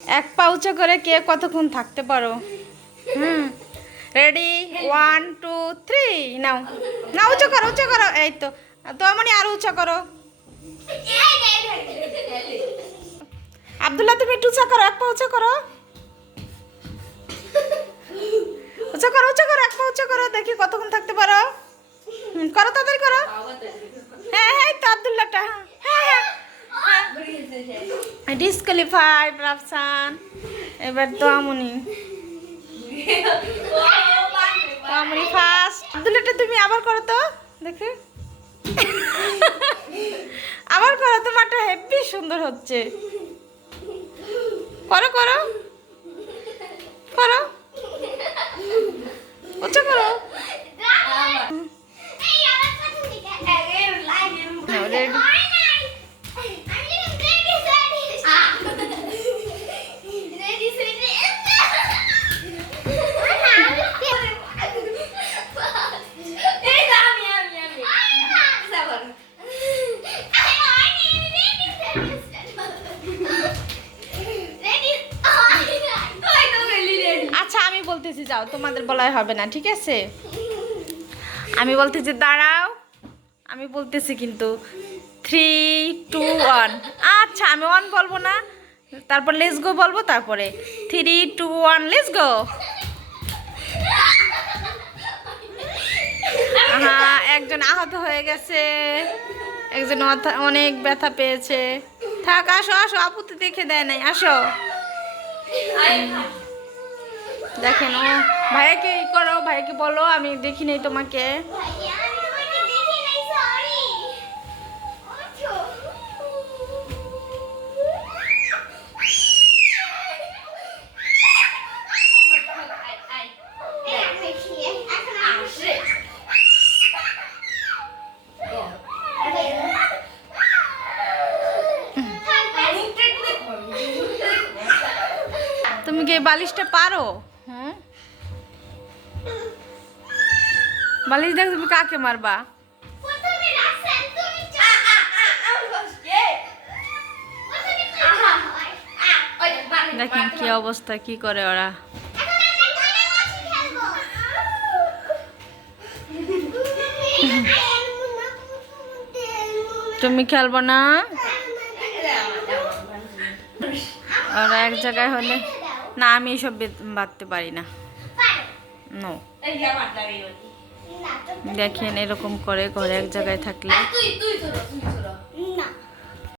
এক পা উঁচু করে কে কতক্ষণ থাকতে পারো? রেডি, 1 2 3 নাও। না, উঁচু করো, উঁচু করো। এই তো তো মানে আরো উঁচু করো। আব্দুল্লাহ তুমি একটু উঁচু করো, এক পা উঁচু করো। উঁচু করো, উঁচু করো, এক পা উঁচু করো, দেখি কতক্ষণ থাকতে পারো। করো, তাড়াতাড়ি করো। হ্যাঁ হ্যাঁ, তো আব্দুল্লাহটা। হ্যাঁ হ্যাঁ, ডিসকোয়ালিফাইড রাফসান। এবার তো আমনি আমনি ফার্স্ট। আব্দুল্লাহটা তুমি আবার করো তো দেখি। আবার করো, তোমারটা হেভি সুন্দর হচ্ছে। করো করো করো, উঁচু করো। আচ্ছা আমি বলতেছি, যাও, তোমাদের বলাই হবে না, ঠিক আছে? আমি বলতেছি দাঁড়াও, আমি বলতেছি কিন্তু 3 2 1। আচ্ছা আমি 1 বলবো না, তারপর লেটস গো বলবো, তারপরে 3 2 1 লেটস গো। হ্যাঁ, একজন আহত হয়ে গেছে, একজন অনেক ব্যথা পেয়েছে। থাক, আসো আসো, আপু তো দেখে দেয় নাই, আসো। দেখেন ও ভাইয়াকে ই করো, ভাইয়াকে বলো আমি দেখি নাই তোমাকে। তুমি কি এই বালিশটা পারো? হ্যাঁ, বালিশ দেখ, তুমি কাকে মারবা? দেখেন কি অবস্থা, কি করে ওরা। তুমি খেলবো না? ওরা এক জায়গায় হলে না, আমি এসব বাঁধতে পারি না। নো, দেখেন এরকম করে ঘরে এক জায়গায় থাকলে।